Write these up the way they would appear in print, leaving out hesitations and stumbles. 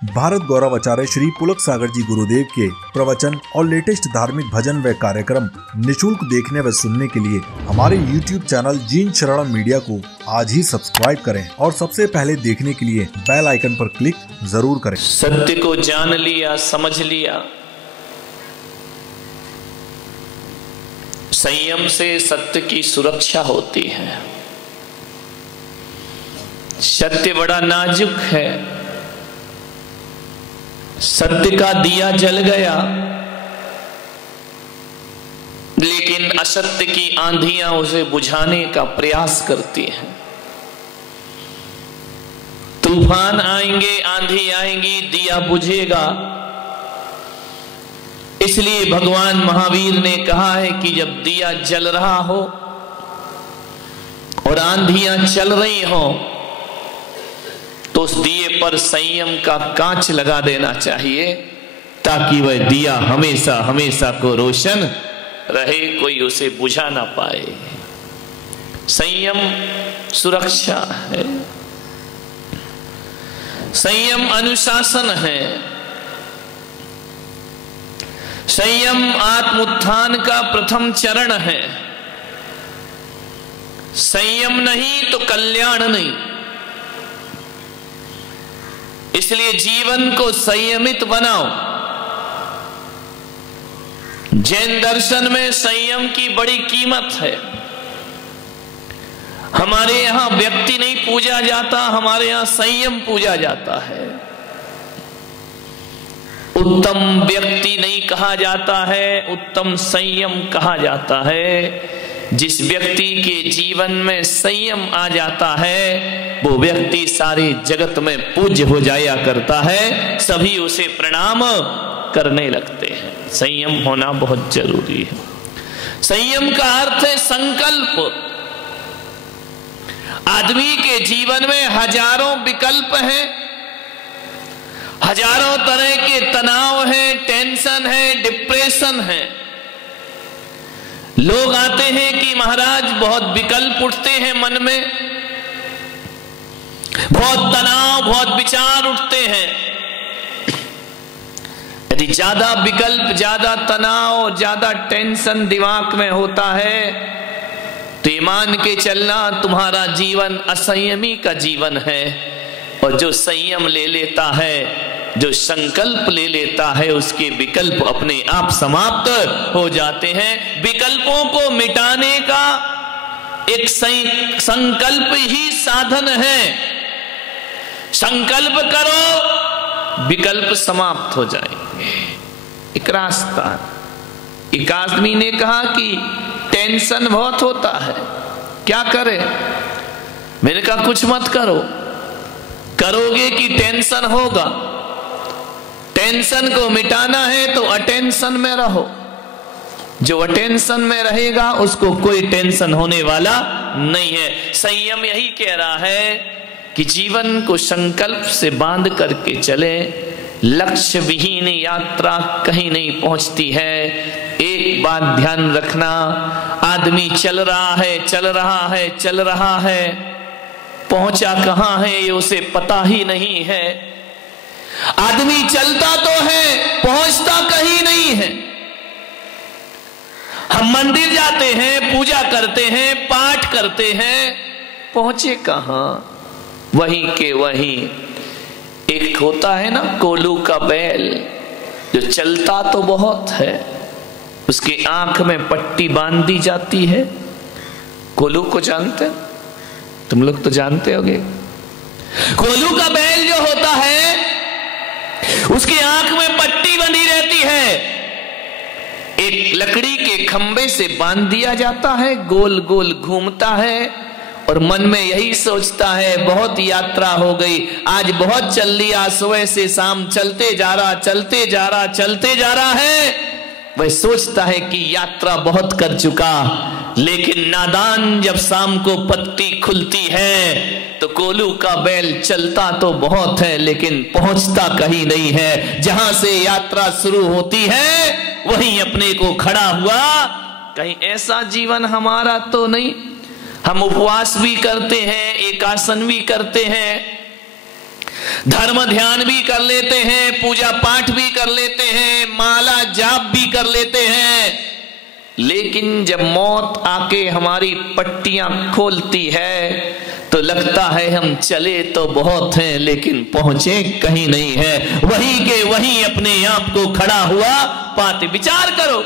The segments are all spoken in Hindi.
भारत गौरव आचार्य श्री पुलक सागर जी गुरुदेव के प्रवचन और लेटेस्ट धार्मिक भजन व कार्यक्रम निशुल्क देखने व सुनने के लिए हमारे YouTube चैनल जीन शरणम मीडिया को आज ही सब्सक्राइब करें और सबसे पहले देखने के लिए बेल आइकन पर क्लिक जरूर करें। सत्य को जान लिया, समझ लिया, संयम से सत्य की सुरक्षा होती है। सत्य बड़ा नाजुक है, सत्य का दिया जल गया, लेकिन असत्य की आंधियां उसे बुझाने का प्रयास करती हैं। तूफान आएंगे, आंधी आएंगी, दिया बुझेगा। इसलिए भगवान महावीर ने कहा है कि जब दिया जल रहा हो और आंधियां चल रही हो तो उस दिए पर संयम का कांच लगा देना चाहिए, ताकि वह दिया हमेशा हमेशा को रोशन रहे, कोई उसे बुझा ना पाए। संयम सुरक्षा है, संयम अनुशासन है, संयम आत्मोत्थान का प्रथम चरण है। संयम नहीं तो कल्याण नहीं। इसलिए जीवन को संयमित बनाओ। जैन दर्शन में संयम की बड़ी कीमत है। हमारे यहां व्यक्ति नहीं पूजा जाता, हमारे यहां संयम पूजा जाता है। उत्तम व्यक्ति नहीं कहा जाता है, उत्तम संयम कहा जाता है। जिस व्यक्ति के जीवन में संयम आ जाता है वो व्यक्ति सारे जगत में पूज्य हो जाया करता है, सभी उसे प्रणाम करने लगते हैं। संयम होना बहुत जरूरी है। संयम का अर्थ है संकल्प। आदमी के जीवन में हजारों विकल्प हैं, हजारों तरह के तनाव है, टेंशन है, डिप्रेशन है। लोग आते हैं कि महाराज बहुत विकल्प उठते हैं मन में, बहुत तनाव, बहुत विचार उठते हैं। यदि ज्यादा विकल्प, ज्यादा तनाव, ज्यादा टेंशन दिमाग में होता है तो ये मान के चलना तुम्हारा जीवन असंयमी का जीवन है। और जो संयम ले लेता है, जो संकल्प ले लेता है, उसके विकल्प अपने आप समाप्त हो जाते हैं। विकल्पों को मिटाने का एक संकल्प ही साधन है। संकल्प करो, विकल्प समाप्त हो जाएंगे। एक रास्ता। एक आदमी ने कहा कि टेंशन बहुत होता है, क्या करे? मैंने कहा कुछ मत करो, करोगे कि टेंशन होगा। टेंशन को मिटाना है तो अटेंशन में रहो। जो अटेंशन में रहेगा उसको कोई टेंशन होने वाला नहीं है। संयम यही कह रहा है कि जीवन को संकल्प से बांध करके चले। लक्ष्य विहीन यात्रा कहीं नहीं पहुंचती है। एक बात ध्यान रखना, आदमी चल रहा है, चल रहा है, चल रहा है, पहुंचा कहां है ये उसे पता ही नहीं है। आदमी चलता तो है, पहुंचता कहीं नहीं है। हम मंदिर जाते हैं, पूजा करते हैं, पाठ करते हैं, पहुंचे कहां? वहीं के वहीं। एक होता है ना कोल्हू का बैल, जो चलता तो बहुत है, उसकी आंख में पट्टी बांध दी जाती है। कोल्हू को जानते हैं? तुम लोग तो जानते होगे। कोल्हू का बैल जो होता है उसकी आंख में पट्टी बंधी रहती है। एक लकड़ी के खंबे से बांध दिया जाता है, गोल गोल घूमता है और मन में यही सोचता है बहुत यात्रा हो गई, आज बहुत चल लिया, सुबह से शाम चलते जा रहा, चलते जा रहा, चलते जा रहा है। वह सोचता है कि यात्रा बहुत कर चुका। लेकिन नादान जब शाम को पत्ती खुलती है तो कोल्हू का बैल चलता तो बहुत है लेकिन पहुंचता कहीं नहीं है। जहां से यात्रा शुरू होती है वहीं अपने को खड़ा हुआ। कहीं ऐसा जीवन हमारा तो नहीं? हम उपवास भी करते हैं, एकासन भी करते हैं, धर्म ध्यान भी कर लेते हैं, पूजा पाठ भी कर लेते हैं, माला जाप भी कर लेते हैं, लेकिन जब मौत आके हमारी पट्टियां खोलती है तो लगता है हम चले तो बहुत हैं लेकिन पहुंचे कहीं नहीं है। वहीं के वहीं अपने आप को खड़ा हुआ पाते। विचार करो,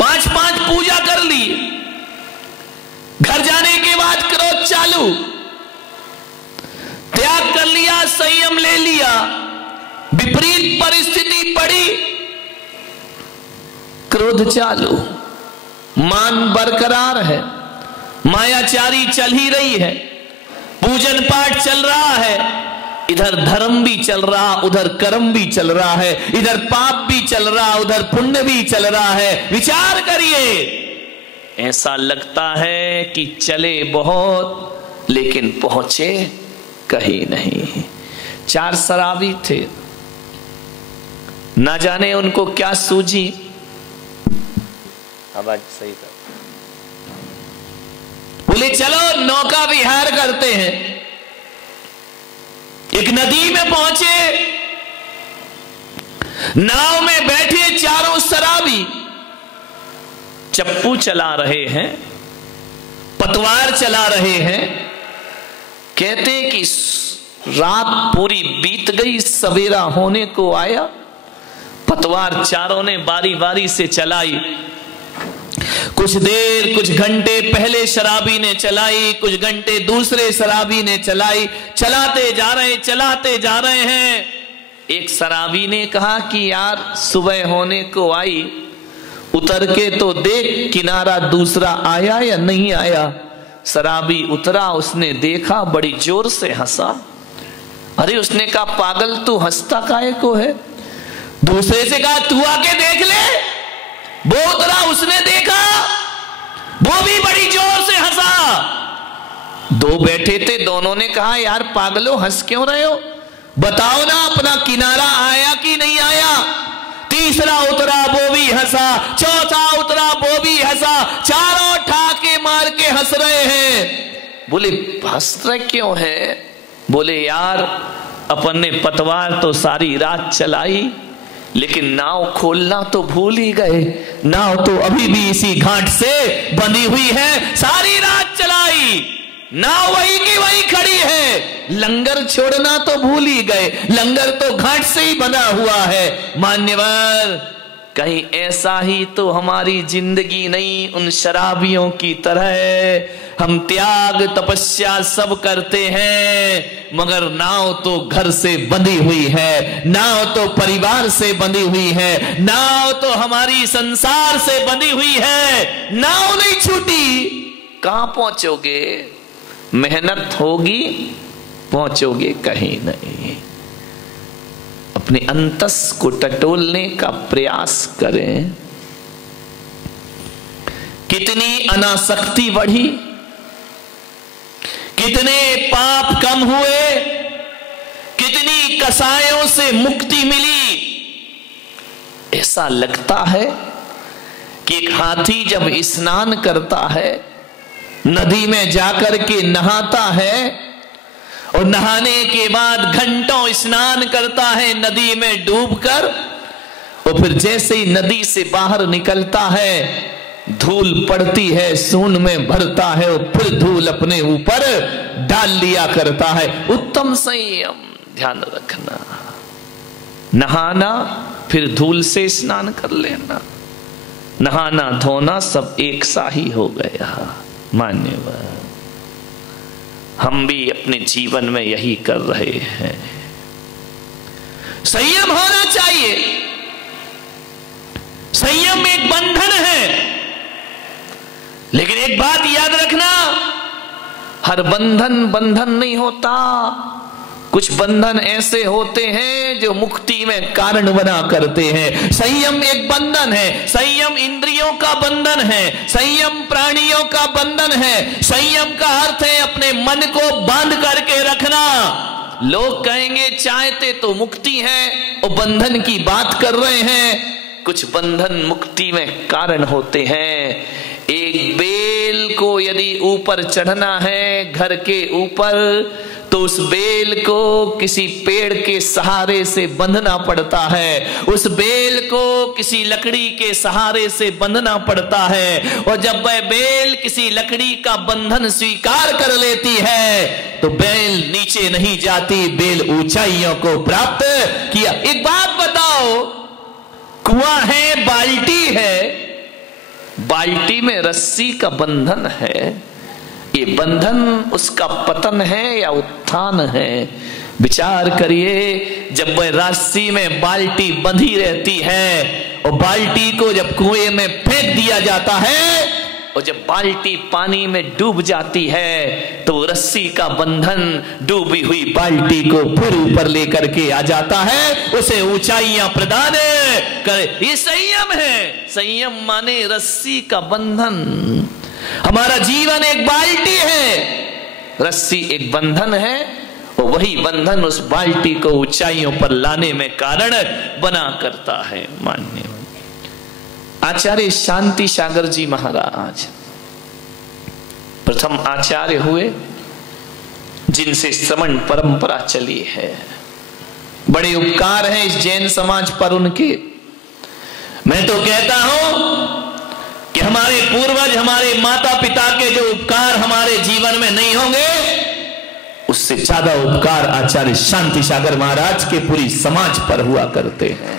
5-5 पूजा कर ली, घर जाने के बाद क्रोध चालू, त्याग कर लिया, संयम ले लिया, विपरीत परिस्थिति पड़ी, क्रोध चालू, मान बरकरार है, मायाचारी चल ही रही है, पूजन पाठ चल रहा है, इधर धर्म भी चल रहा, उधर कर्म भी चल रहा है, इधर पाप भी चल रहा, उधर पुण्य भी चल रहा है। विचार करिए, ऐसा लगता है कि चले बहुत लेकिन पहुंचे कहीं नहीं। 4 शराबी थे, ना जाने उनको क्या सूझी, आवाज सही कर, बोले चलो नौका विहार करते हैं। एक नदी में पहुंचे, नाव में बैठे चारों शराबी, चप्पू चला रहे हैं, पतवार चला रहे हैं। कहते कि रात पूरी बीत गई, सवेरा होने को आया, पतवार चारों ने बारी बारी से चलाई। कुछ देर, कुछ घंटे पहले शराबी ने चलाई, कुछ घंटे दूसरे शराबी ने चलाई, चलाते जा रहे हैं। एक शराबी ने कहा कि यार सुबह होने को आई, उतर के तो देख किनारा दूसरा आया या नहीं आया। शराबी उतरा, उसने देखा, बड़ी जोर से हंसा। अरे उसने कहा पागल तू हंसता काहे को है? दूसरे से कहा तू आके देख ले। वो उतरा, उसने देखा, वो भी बड़ी जोर से हंसा। 2 बैठे थे, दोनों ने कहा यार पागलो हंस क्यों रहे हो, बताओ ना अपना किनारा आया कि नहीं आया। तीसरा उतरा, वो भी हंसा, चौथा उतरा, वो भी हंसा, चारों ठाके मार के हंस रहे हैं। बोले हंस रहे क्यों है? बोले यार अपन ने पतवार तो सारी रात चलाई, लेकिन नाव खोलना तो भूल ही गए। नाव तो अभी भी इसी घाट से बंधी हुई है, सारी रात चलाई, नाव वही की वही खड़ी है, लंगर छोड़ना तो भूल ही गए, लंगर तो घाट से ही बना हुआ है। मान्यवर, कहीं ऐसा ही तो हमारी जिंदगी नहीं उन शराबियों की तरह। हम त्याग तपस्या सब करते हैं, मगर नाव तो घर से बंधी हुई है, नाव तो परिवार से बंधी हुई है, नाव तो हमारी संसार से बंधी हुई है। नाव नहीं छूटी, कहां पहुंचोगे? मेहनत होगी, पहुंचोगे कहीं नहीं। अपने अंतस को टटोलने का प्रयास करें। कितनी अनासक्ति बढ़ी, कितने पाप कम हुए, कितनी कसायों से मुक्ति मिली। ऐसा लगता है कि एक हाथी जब स्नान करता है, नदी में जाकर के नहाता है, और नहाने के बाद घंटों स्नान करता है नदी में डूबकर, और फिर जैसे ही नदी से बाहर निकलता है, धूल पड़ती है, सूंड में भरता है और फिर धूल अपने ऊपर डाल लिया करता है। उत्तम संयम, ध्यान रखना। नहाना फिर धूल से स्नान कर लेना, नहाना धोना सब एक सा ही हो गया। मान्यवर, हम भी अपने जीवन में यही कर रहे हैं। संयम होना चाहिए। संयम एक बंधन है, लेकिन एक बात याद रखना, हर बंधन बंधन नहीं होता। कुछ बंधन ऐसे होते हैं जो मुक्ति में कारण बना करते हैं। संयम एक बंधन है, संयम इंद्रियों का बंधन है, संयम प्राणियों का बंधन है। संयम का अर्थ है अपने मन को बांध करके रखना। लोग कहेंगे चाहते तो मुक्ति है और बंधन की बात कर रहे हैं। कुछ बंधन मुक्ति में कारण होते हैं। एक बेल को यदि ऊपर चढ़ना है घर के ऊपर, तो तो उस बेल को किसी पेड़ के सहारे से बंधना पड़ता है, उस बेल को किसी लकड़ी के सहारे से बंधना पड़ता है। और जब वह बेल किसी लकड़ी का बंधन स्वीकार कर लेती है तो बेल नीचे नहीं जाती, बेल ऊंचाइयों को प्राप्त किया। एक बात बताओ, कुआं है, बाल्टी है, बाल्टी में रस्सी का बंधन है, ये बंधन उसका पतन है या उत्थान है? विचार करिए। जब वह रस्सी में बाल्टी बंधी रहती है और बाल्टी को जब कुएं में फेंक दिया जाता है और जब बाल्टी पानी में डूब जाती है तो रस्सी का बंधन डूबी हुई बाल्टी को फिर ऊपर लेकर के आ जाता है, उसे ऊंचाइयां प्रदान कर। ये संयम है। संयम माने रस्सी का बंधन। हमारा जीवन एक बाल्टी है, रस्सी एक बंधन है, और वही बंधन उस बाल्टी को ऊंचाइयों पर लाने में कारण बना करता है। मान्य आचार्य शांति सागर जी महाराज प्रथम आचार्य हुए जिनसे श्रवण परंपरा चली है। बड़े उपकार हैं इस जैन समाज पर उनके। मैं तो कहता हूं कि हमारे पूर्वज, हमारे माता पिता के जो उपकार हमारे जीवन में नहीं होंगे, उससे ज्यादा उपकार आचार्य शांति सागर महाराज के पूरी समाज पर हुआ करते हैं।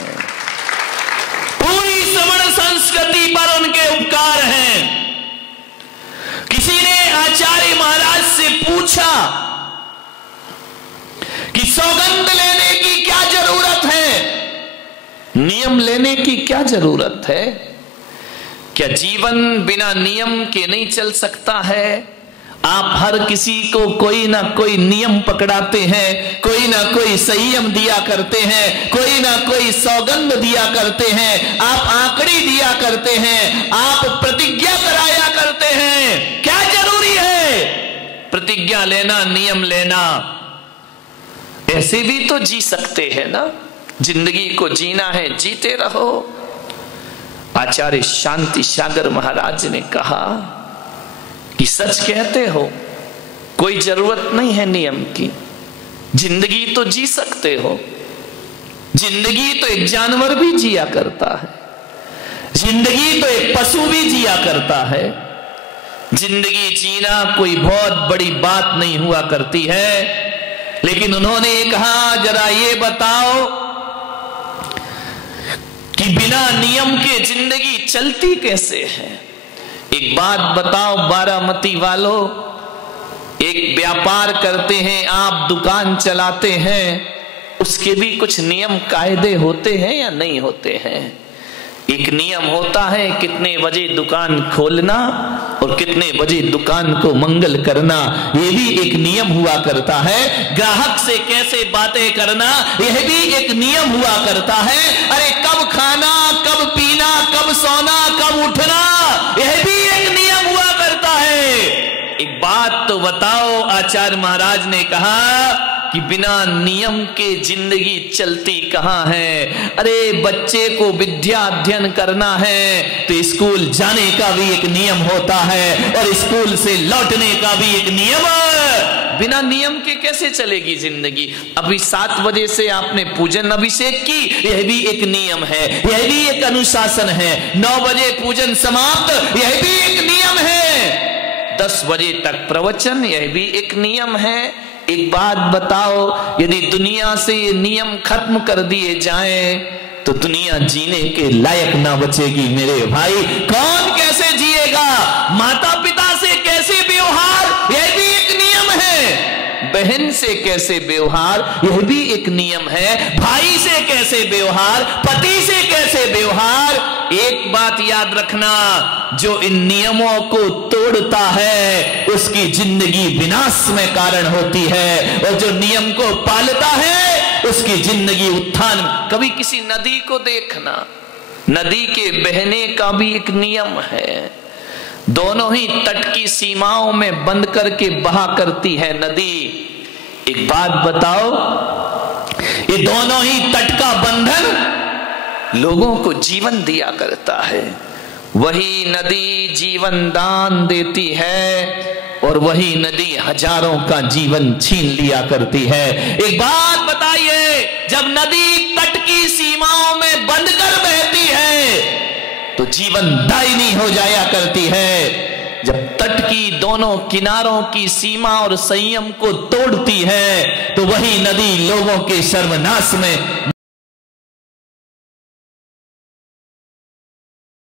पूरी श्रवण संस्कृति पर उनके उपकार हैं। किसी ने आचार्य महाराज से पूछा कि सौगंध लेने की क्या जरूरत है, नियम लेने की क्या जरूरत है? क्या जीवन बिना नियम के नहीं चल सकता है? आप हर किसी को कोई ना कोई नियम पकड़ाते हैं, कोई ना कोई संयम दिया करते हैं, कोई ना कोई सौगंध दिया करते हैं, आप आंकड़ी दिया करते हैं, आप प्रतिज्ञा कराया करते हैं। क्या जरूरी है प्रतिज्ञा लेना, नियम लेना? ऐसे भी तो जी सकते हैं ना। जिंदगी को जीना है, जीते रहो। आचार्य शांति सागर महाराज ने कहा कि सच कहते हो, कोई जरूरत नहीं है नियम की, जिंदगी तो जी सकते हो। जिंदगी तो एक जानवर भी जिया करता है, जिंदगी तो एक पशु भी जिया करता है। जिंदगी जीना कोई बहुत बड़ी बात नहीं हुआ करती है। लेकिन उन्होंने कहा, जरा ये बताओ कि बिना नियम के जिंदगी चलती कैसे है? एक बात बताओ बारामती वालों, एक व्यापार करते हैं आप, दुकान चलाते हैं, उसके भी कुछ नियम कायदे होते हैं या नहीं होते हैं? एक नियम होता है कितने बजे दुकान खोलना और कितने बजे दुकान को मंगल करना, यह भी एक नियम हुआ करता है। ग्राहक से कैसे बातें करना, यह भी एक नियम हुआ करता है। अरे कब खाना, कब पीना, कब सोना, कब उठना, यह भी एक नियम हुआ करता है। एक बात तो बताओ, आचार्य महाराज ने कहा कि बिना नियम के जिंदगी चलती कहां है? अरे बच्चे को विद्या अध्ययन करना है तो स्कूल जाने का भी एक नियम होता है और स्कूल से लौटने का भी एक नियम। बिना नियम के कैसे चलेगी जिंदगी? अभी 7 बजे से आपने पूजन अभिषेक की, यह भी एक नियम है, यह भी एक अनुशासन है। 9 बजे पूजन समाप्त, यह भी एक नियम है। 10 बजे तक प्रवचन, यह भी एक नियम है। एक बात बताओ, यदि दुनिया से ये नियम खत्म कर दिए जाएं तो दुनिया जीने के लायक ना बचेगी मेरे भाई। कौन कैसे जिएगा? माता पिता से कैसे व्यवहार, यह भी एक नियम है। बहन से कैसे व्यवहार, यह भी एक नियम है। भाई से कैसे व्यवहार, पति से कैसे व्यवहार। एक बात याद रखना, जो इन नियमों को तोड़ता है उसकी जिंदगी विनाश में कारण होती है, और जो नियम को पालता है उसकी जिंदगी उत्थान। कभी किसी नदी को देखना, नदी के बहने का भी एक नियम है। दोनों ही तट की सीमाओं में बंद करके बहा करती है नदी। एक बात बताओ, ये दोनों ही तट का बंधन लोगों को जीवन दिया करता है। वही नदी जीवन दान देती है और वही नदी हजारों का जीवन छीन लिया करती है। एक बात बताइए, जब नदी तट की सीमाओं में बंद कर बहती है तो जीवन दायनी हो जाया करती है। जब तट की दोनों किनारों की सीमा और संयम को तोड़ती है तो वही नदी लोगों के सर्वनाश में